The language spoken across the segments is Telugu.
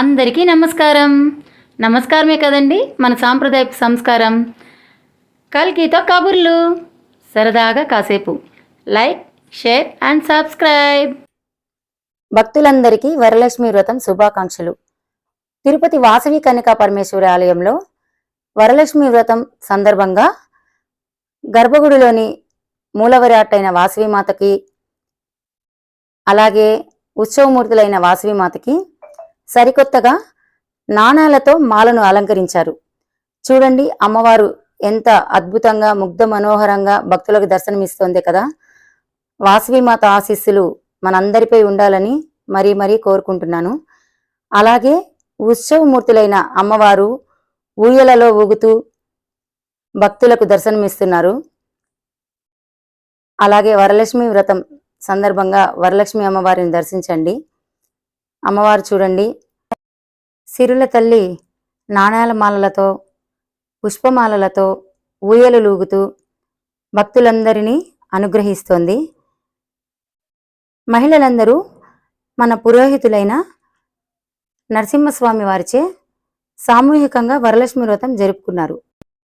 అందరికీ నమస్కారం. నమస్కారమే కదండి మన సాంప్రదాయపు సంస్కారం. కల్కితో కబుర్లు. సరదాగా కాసేపు. Like share and subscribe. భక్తులందరికీ వరలక్ష్మి వ్రతం శుభాకాంక్షలు. తిరుపతి వాసవి కన్యకా పరమేశ్వరి ఆలయంలో వరలక్ష్మి వ్రతం సందర్భంగా గర్భగుడిలోని మూలవరాటైన వాసవిమాతకి అలాగే ఉత్సవమూర్తులైన వాసవిమాతకి సరికొత్తగా నాణాలతో మాలను అలంకరించారు. చూడండి అమ్మవారు ఎంత అద్భుతంగా ముగ్ధ మనోహరంగా భక్తులకు దర్శనమిస్తోంది కదా! వాసవిమాత ఆశీస్సులు మనందరిపై ఉండాలని మరీ మరీ కోరుకుంటున్నాను. అలాగే ఉత్సవమూర్తులైన అమ్మవారు ఊయలలో ఊగుతూ భక్తులకు దర్శనమిస్తున్నారు. అలాగే వరలక్ష్మి వ్రతం సందర్భంగా వరలక్ష్మి అమ్మవారిని దర్శించండి. అమ్మవారు చూడండి. సిరుల తల్లి నాణాల మాలలతో పుష్పమాలలతో ఊయలు లూగుతూ భక్తులందరినీ అనుగ్రహిస్తోంది. మహిళలందరూ మన పురోహితులైన నరసింహస్వామి వారిచే సామూహికంగా వరలక్ష్మి వ్రతం జరుపుకున్నారు.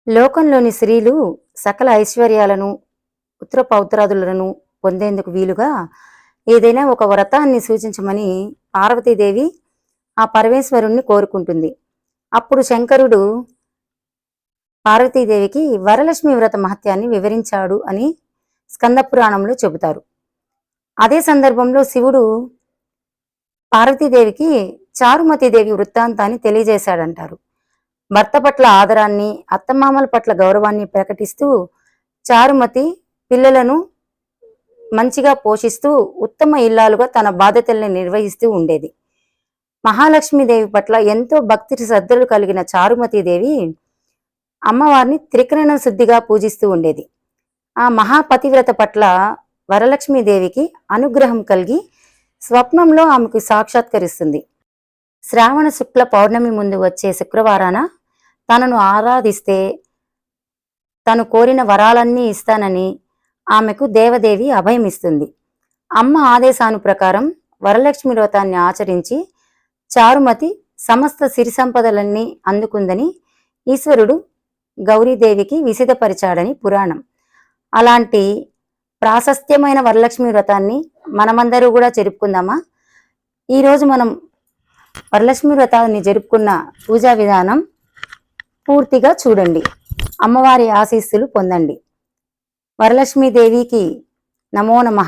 లోకంలోని స్త్రీలు సకల ఐశ్వర్యాలను ఉత్తర పౌత్రాదులను పొందేందుకు వీలుగా ఏదైనా ఒక వ్రతాన్ని సూచించమని పార్వతీదేవి ఆ పరమేశ్వరుణ్ణి కోరుకుంటుంది. అప్పుడు శంకరుడు పార్వతీదేవికి వరలక్ష్మి వ్రత మహత్యాన్ని వివరించాడు అని స్కంద పురాణంలో చెబుతారు. అదే సందర్భంలో శివుడు పార్వతీదేవికి చారుమతీదేవి వృత్తాంతాన్ని తెలియజేశాడంటారు. భర్త పట్ల ఆదరాన్ని అత్తమామల పట్ల గౌరవాన్ని ప్రకటిస్తూ చారుమతి పిల్లలను మంచిగా పోషిస్తూ ఉత్తమ ఇల్లాలుగా తన బాధ్యతల్ని నిర్వహిస్తూ ఉండేది. మహాలక్ష్మీదేవి పట్ల ఎంతో భక్తి శ్రద్ధలు కలిగిన చారుమతీదేవి అమ్మవారిని త్రికరణ శుద్ధిగా పూజిస్తూ ఉండేది. ఆ మహాపతివ్రత పట్ల వరలక్ష్మీదేవికి అనుగ్రహం కలిగి స్వప్నంలో ఆమెకు సాక్షాత్కరిస్తుంది. శ్రావణ శుక్ల పౌర్ణమి ముందు వచ్చే శుక్రవారాన తనను ఆరాధిస్తే తను కోరిన వరాలన్నీ ఇస్తానని ఆమెకు దేవదేవి అభయమిస్తుంది. అమ్మ ఆదేశాను ప్రకారం వరలక్ష్మి వ్రతాన్ని ఆచరించి చారుమతి సమస్త సిరి సంపదలన్నీ అందుకుందని ఈశ్వరుడు గౌరీదేవికి విసిదపరిచాడని పురాణం. అలాంటి ప్రాశస్త్యమైన వరలక్ష్మి వ్రతాన్ని మనమందరూ కూడా జరుపుకుందామా? ఈరోజు మనం వరలక్ష్మి వ్రతాన్ని జరుపుకున్న పూజా విధానం పూర్తిగా చూడండి. అమ్మవారి ఆశీస్సులు పొందండి. వరలక్ష్మీదేవికి నమో నమః.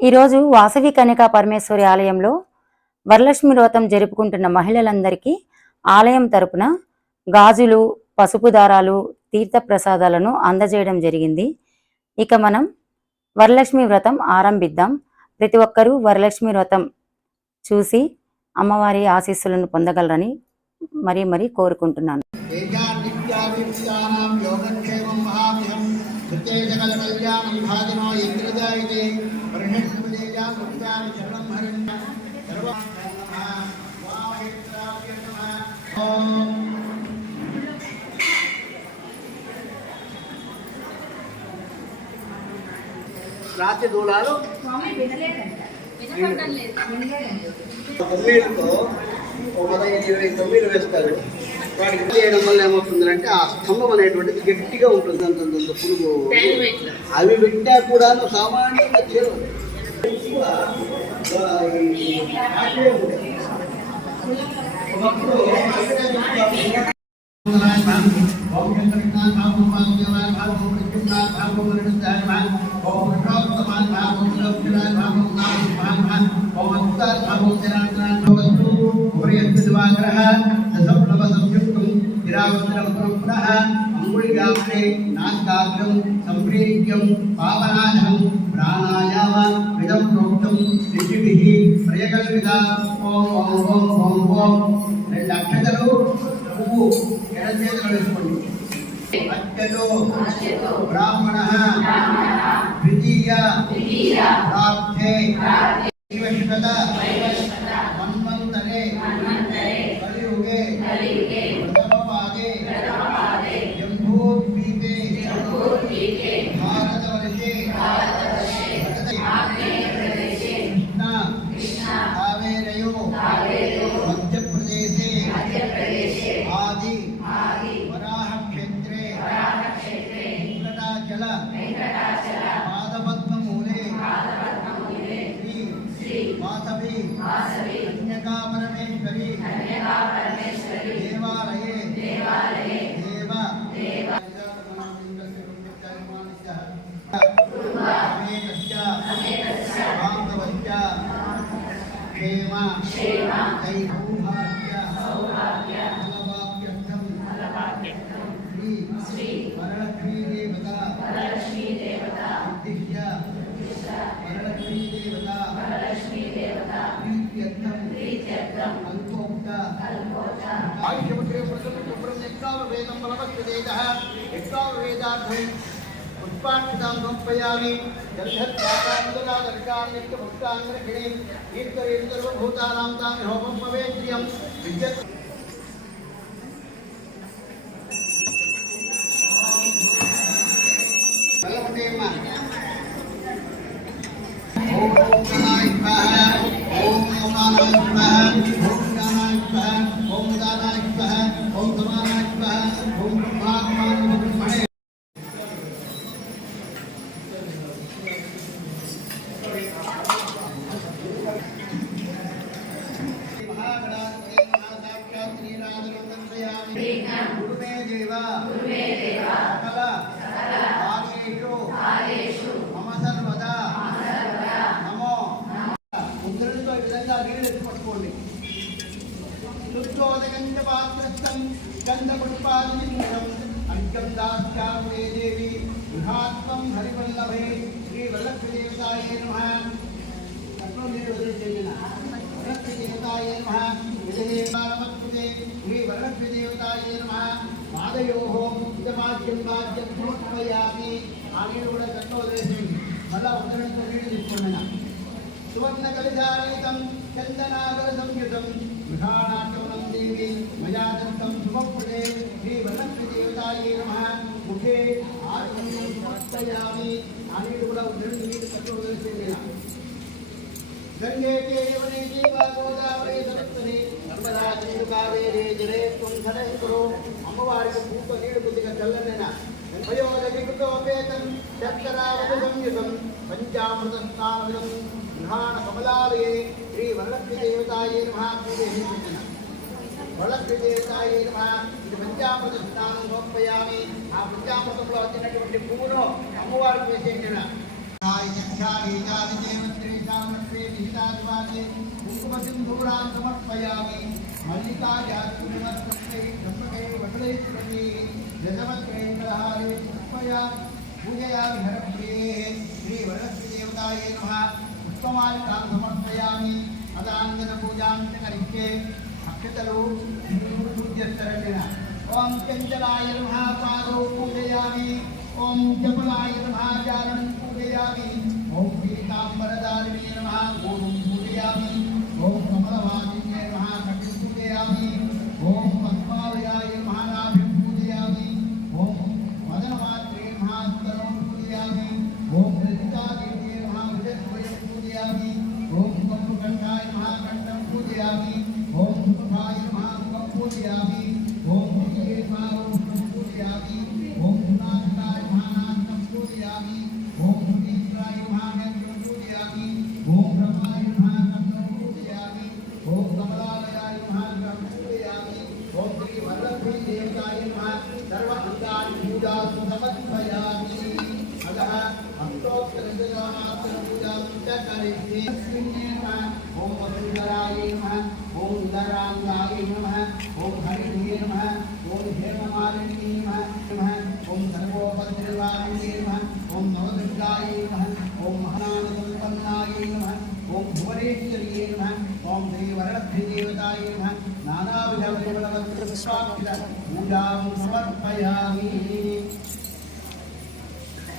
ఈరోజు వాసవి కనికా పరమేశ్వరి ఆలయంలో వరలక్ష్మి వ్రతం జరుపుకుంటున్న మహిళలందరికీ ఆలయం తరపున గాజులు పసుపు దారాలు తీర్థ ప్రసాదాలను అందజేయడం జరిగింది. ఇక మనం వరలక్ష్మి వ్రతం ఆరంభిద్దాం. ప్రతి ఒక్కరూ వరలక్ష్మి వ్రతం చూసి అమ్మవారి ఆశీస్సులను పొందగలరని మరీ మరీ కోరుకుంటున్నాను. కళ్యాణం భాజనో ఇంద్రజాయితే పరిషత్పదేజా కృత్యాని శరణం హరణ్య. సర్వం నమః వామహిత్రాభ్య నమః ఓం రాతి దూలాలు తొమ్మిదితో పదహైదు ఇరవై తొమ్మిది వేస్తారు. చేయడం వల్ల ఏమవుతుందంటే ఆ స్తంభం అనేటువంటిది గట్టిగా ఉంటుంది అంత పురుగు అవి పెట్టా కూడా సామాన్యంగా చేరు ఎక్కువ, ఆ, ఈ ఆశయం ఉంటుంది. ఒకప్పుడు ఓం శంకరనాథ భాగం అంగుళివ్యాప్తే నాస్కాగ్రం సంప్రీత్యం పాపనాశనం ప్రాణాయామ విదం ప్రోక్తం ఋషిభిః ప్రయకల్పిత ఓం ఓం ఓం ఓం ఓం. రెండు అక్షతలు పువ్వు ఎడ చేతిలో వేసుకోండి. అత్యతో బ్రాహ్మణ ద్వితీయ ప్రాప్తే వైవస్వత మన్వంతరే కలియుగే ప్రథమపాదే वरलक्ष्मी देवता वरलक्ष्मी देवता उद्दिश्य वरलक्ष्मी देवता वरलक्ष्मी देवता प्रीत्यर्थम प्रीत्यर्थम अल्पोक्त अल्पोक्त आयुष्यमत्रे प्रसन्नकुब्रं यक्ताववेदं बलवत्तदेतः यक्ताववेदार्थं उत्पाठितां समर्पयामि जलधत्पादानुदरादर्कान्यक्तभुक्ताङ्ग्रहिणीं कीर्तयेन्दर्वभूतानां तानि होमं भवेद्रियं विद्यत् దుర్యోదగంధ పాత్రస్థం గంధ పుష్పాదినింగం అర్ఘ్యం దాస్యామే దేవి గృహాత్మం హరివల్లభే శ్రీ వల్లభదేవతాయే నమః అట్లో నీళ్ళు వదిలేసేయండి వరలక్ష్మీదేవతాయే నమః విజయేవారమత్కృతే శ్రీ వరలక్ష్మీదేవతాయే నమః పాదయోః ఇదమాద్యం వాద్యం సమర్పయామి ఆ నీళ్ళు కూడా కట్లో వదిలేసేయండి మళ్ళా ఉత్తరంతో నీళ్ళు తీసుకోండి సువర్ణ కలిశారీతం చందనాగర దేవి మయా శుభప్రదే శ్రీ వరలక్ష్మీదేవతాయే నమః ముఖే సమర్పయామి కూడా ఉత్తరం నీళ్ళు కట్లో గంగే కేవనే జీవా గోదావరి సరస్వతి నర్మదా సింధు కావేరి జలే త్వం అమ్మవారికి పూత నీడు కొద్దిగా చల్లనైన వయోదగికృతోపేతం సంయుతం పంచామృత గృహాణ కమలాలయే శ్రీ వరలక్ష్మి దేవతాయే నమః పూజయించిన వరలక్ష్మి ఇది పంచామృత స్నానం సమర్పయామి ఆ పంచామృతంలో వచ్చినటువంటి పువ్వును అమ్మవారికి వేసేసిన కుంకుమసింధూరాన్ సమర్పయామి. మల్లికాయాత్మై బ్రహ్మకై వటలైశ్వరీ దశమత్రై సమర్పయా. పూజయామి హరప్రియే శ్రీ వరలక్ష్మి దేవతాయే నమః. పుష్పమాలికాం సమర్పయామి. అదాంగన పూజాం చ కరిష్యే అక్షతలు పూజ్యస్తరణ ఓం చంచలాయ నమః పాదౌ పూజయామి ఓం జపలాయ నమః చారణం పూజయామి ఓం పీతాంబరదారిణే నమః గోరం పూజయామి. ఓం శ్రీ వరలక్ష్మీ దేవతాయ నమః సర్వ అంగాని పూజాసు సమర్పయామి అదః అష్టోత్తరజనామాత్ర పూజాం చ కరిష్యే తస్మిన్నే నమః ఓం వసుంధరాయ నమః ఓం ఉదరాంగాయ నమః ఓం హరిణ్యే నమః ఓం హేమమాలిన్యే నమః నమః ఓం సర్వోపద్రవాణ్యే నమః ఓం నవదుర్గాయ నమః ఓం మహానాదసంపన్నాయ నమః ఓం భువనేశ్వర్యే నమః ఓం శ్రీ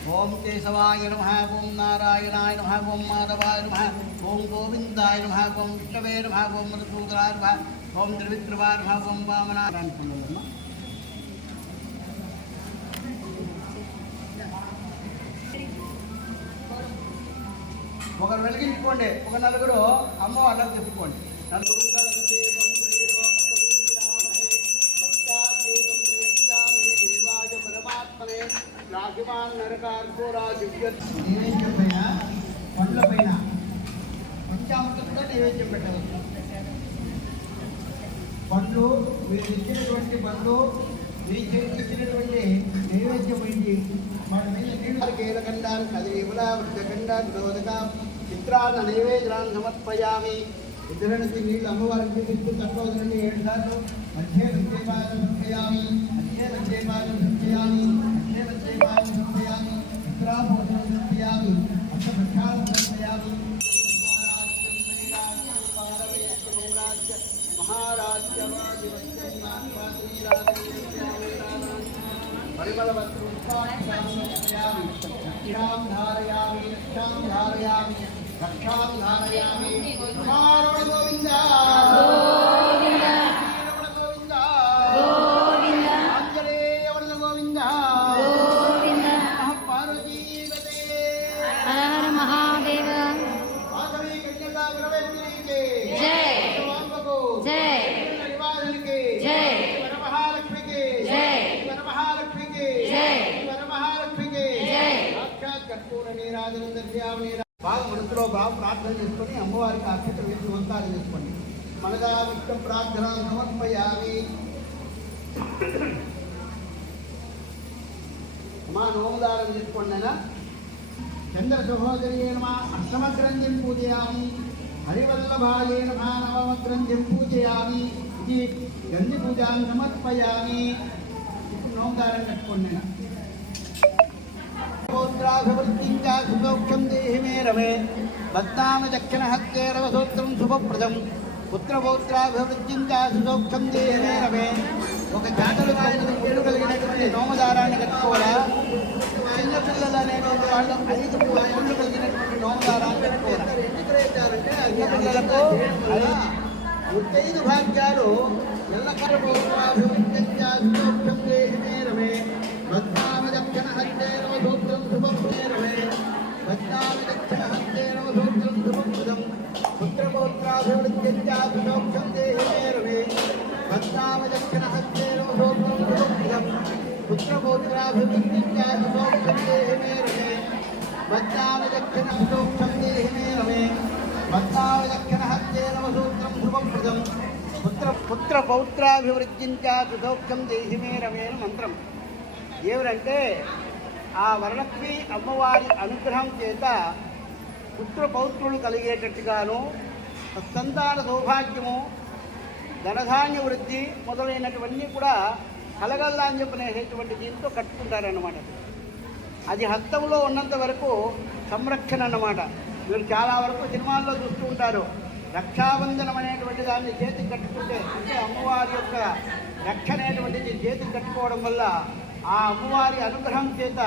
ఓం కేశవాయ నమ ఓం నారాయణాయ నమ ఓం మాధవాయ నమ ఓం గోవిందాయ నమ ఓం విష్ణవే నమ ఓం మధుసూదరాయ నమ ఓం త్రివిక్రమాయ నమ ఓం వామనాయ అనుకున్నాను ఒకరు వెలిగించుకోండి ఒక నలుగురు అమ్మ వాళ్ళకి చెప్పుకోండి నలుగురు నైవేద్యం పైన పండ్ల పైన పంచామృతం కూడా నైవేద్యం పెట్టవచ్చు పండ్లు మీరు ఇచ్చినటువంటి పండ్లు మీ చేతికి ఇచ్చినటువంటి నైవేద్యం ఏంటి మన మీద నీళ్ళు కీలకండాలు కదిలీముల వృద్ధకండ గ్రోధక చిత్రాన్న నైవేద్యాన్ని సమర్పయామి ఇద్దరు నీళ్ళు అమ్మవారికి చూపిస్తూ తక్కువ ఏడు సార్లు మధ్య విద్యపాలను సమర్పయామి మధ్య విద్యపాలను సమర్పయామి చేయాలి అంత ప్రచారం చేయాలి పరిమళవత్రుష్టాం ధారయామి నిష్టాం ధారయామి రక్షాం ధారయామి. గోవిందా బాగా మనసులో బాగా ప్రార్థన చేసుకొని అమ్మవారికి అక్షత వేసి వంతాలు చేసుకోండి మనగా విష్ణు ప్రార్థన సమర్పయామి. మా నోముదారం చేసుకోండి అయినా చంద్ర సహోదరి నమ అష్టమగ్రంథిం పూజయామి. హరివల్లభాయే నమ నవమగ్రంథిం పూజయామి. ఇది గంధి పూజాన్ని సమర్పయామి. ఇప్పుడు నోముదారం కట్టుకోండి అయినా పౌత్రాభివృద్ధించా దేహి మే రమే. బద్నామ దక్షిణ హస్తేరవసూత్రం శుభప్రదం. పుత్రపౌత్రాభివృద్ధించా సౌఖ్యం దేహి మే రమే. ఒక జాతలు కలిగిన ఏడు కలిగినటువంటి నోమదారాన్ని కట్టుకోవాలా? చిన్నపిల్లలు అనేటువంటి వాళ్ళు ఐదు ఏళ్ళు కలిగినటువంటి నోమదారాన్ని కట్టుకోవాలి? చిన్నపిల్లలకు అది ముత్తైదు భాగ్యాలు. ఎల్లకాల పౌత్రాభివృద్ధించా సుసౌఖ్యం దేహి హస్తేరవ సూత్రం శుభప్రదం పుత్రపౌత్రాభివృద్ధించా సుసౌఖ్యం దేహి మే రమే బద్నామ దక్షిణ రమే బద్నామ దక్షిణ సుసౌఖ్యం రమే బద్నామ దక్షిణ సూత్రం శుభప్రదం పుత్ర పుత్ర పౌత్రాభివృద్ధించా సుసౌఖ్యం దేహి మంత్రం. ఎవరంటే ఆ వరలక్ష్మి అమ్మవారి అనుగ్రహం చేత పుత్ర పౌత్రులు కలిగేటట్టుగాను సంతాన సౌభాగ్యము ధనధాన్య వృద్ధి మొదలైనటువన్నీ కూడా కలగల్లా అని చెప్పనేటువంటి దీంతో కట్టుకుంటారన్నమాట అది. హస్తంలో ఉన్నంత వరకు సంరక్షణ అన్నమాట. మీరు చాలా వరకు సినిమాల్లో చూస్తూ ఉంటారు. రక్షాబంధనం అనేటువంటి దాన్ని చేతికి కట్టుకుంటే అంటే అమ్మవారి యొక్క రక్ష అనేటువంటిది చేతికి కట్టుకోవడం వల్ల ఆ అమ్మవారి అనుగ్రహం చేత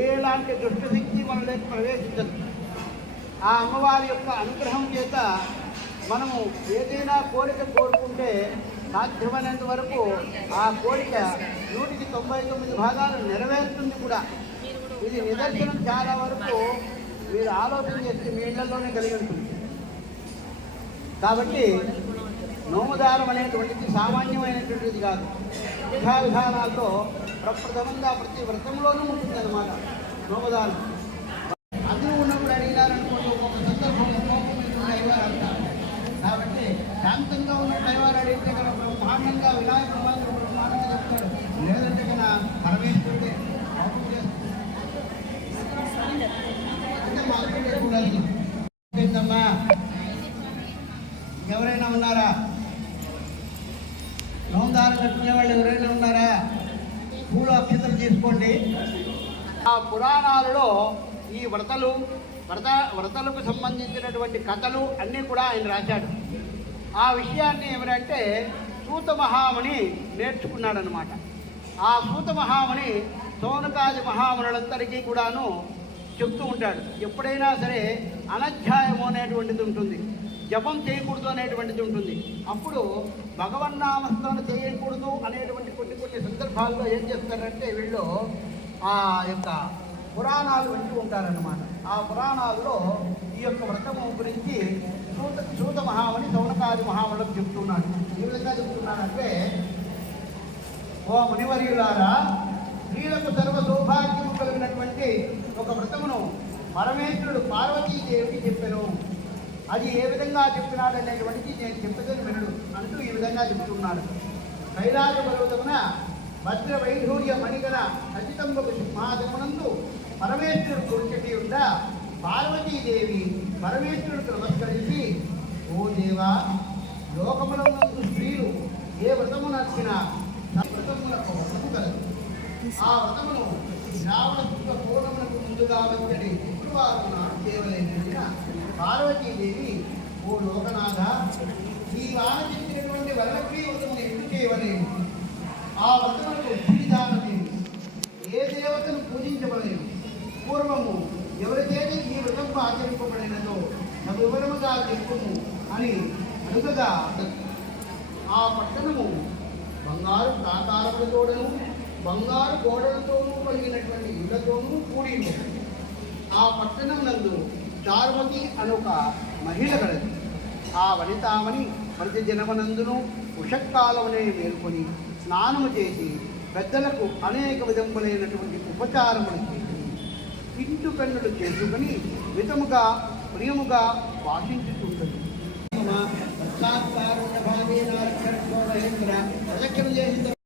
ఏలాంటి దుష్టశక్తి మనలోకి ప్రవేశించదు. ఆ అమ్మవారి యొక్క అనుగ్రహం చేత మనము ఏదైనా కోరిక కోరుకుంటే సాధ్యమైనంత వరకు ఆ కోరిక నూటికి తొంభై తొమ్మిది భాగాలు నెరవేరుతుంది కూడా. ఇది నిదర్శనం చాలా వరకు మీరు ఆలోచన చేస్తే మీ ఇళ్ళలోనే కలిగి ఉంటుంది. కాబట్టి నోముదారం అనేటువంటిది సామాన్యమైనటువంటిది కాదు. విధా విధానాల్లో ప్రప్రథమంగా ప్రతి వ్రతంలోనూ ఉంటుందన్నమాట నోముదారం చెప్తాడు లేదంటే పరమేశ్వరుడే ఏంటమ్మా ఎవరైనా ఉన్నారా నోందారం కట్టుకునే వాళ్ళు ఎవరైనా ఉన్నారా పూలు అక్షతలు తీసుకోండి ఆ పురాణాలలో ఈ వ్రతలు వ్రత వ్రతలకు సంబంధించినటువంటి కథలు అన్నీ కూడా ఆయన రాశాడు. ఆ విషయాన్ని ఏమిటంటే సూత మహాముని నేర్చుకున్నాడనమాట ఆ సూత మహాముని సోనకాది మహామునులందరికీ కూడాను చెప్తూ ఉంటాడు. ఎప్పుడైనా సరే అనధ్యాయము అనేటువంటిది ఉంటుంది. జపం చేయకూడదు అనేటువంటిది ఉంటుంది. అప్పుడు భగవన్నామస్మరణ చేయకూడదు అనేటువంటి కొన్ని కొన్ని సందర్భాల్లో ఏం చేస్తారంటే వీళ్ళు ఆ యొక్క పురాణాలు వింటూ ఉంటారన్నమాట. ఆ పురాణాల్లో ఈ యొక్క వ్రతము గురించి సూత సూత మహామణి సౌనకాది మహాములకు చెప్తున్నాడు. ఏ విధంగా చెప్తున్నాడంటే ఓ మునివర్యులారా స్త్రీలకు సర్వ సౌభాగ్యము కలిగినటువంటి ఒక వ్రతమును పరమేశ్వరుడు పార్వతీదేవికి చెప్పాను. అది ఏ విధంగా చెప్తున్నాడు అనేటువంటిది నేను చెప్పదని వినడు. అంటూ ఈ విధంగా చెప్తున్నాడు. కైలాస పర్వతమున భద్ర వైఢూర్య మణిగల ఖచ్చితంబకు సింహాసమునందు పరమేశ్వరుడు కూర్చొని ఉండ పార్వతీదేవి పరమేశ్వరుడికి నమస్కరించి ఓ దేవా లోకముల నందు స్త్రీలు ఏ వ్రతము నచ్చినా వ్రతములకు వ్రతము కలదు. ఆ వ్రతమును శ్రావణ శుద్ధ పూర్ణములకు ముందుగా వచ్చడి శుక్రవారం నాడు చేయవలేనైనా పార్వతీదేవి ఓ లోకనాథ ఈ వాన చెప్పినటువంటి వరలక్ష్మీ వ్రతమును ఎందుకు చేయవలేము ఆ వ్రతములకు విధానమేమి ఏ దేవతను పూజించవలేము పూర్వము ఎవరి చేత ఆచరింపబడినదో సవివరముగా చెప్పుము అని అడుగగా ఆ పట్టణము బంగారు ప్రాకారములతోడను బంగారు గోడలతోనూ కలిగినటువంటి ఇళ్ళతోనూ కూడి ఆ పట్టణం నందు చారుమతి అనొక మహిళ కలదు. ఆ వనితామని ప్రతి జనమనందును ఉషక్కాలమునే మేల్కొని స్నానము చేసి పెద్దలకు అనేక విధములైనటువంటి ఉపచారములకి ఇంటు పెన్నులు చేసుకుని విధముగా ప్రియముగా భాషించుతుంటుంది ప్రదక్షిణ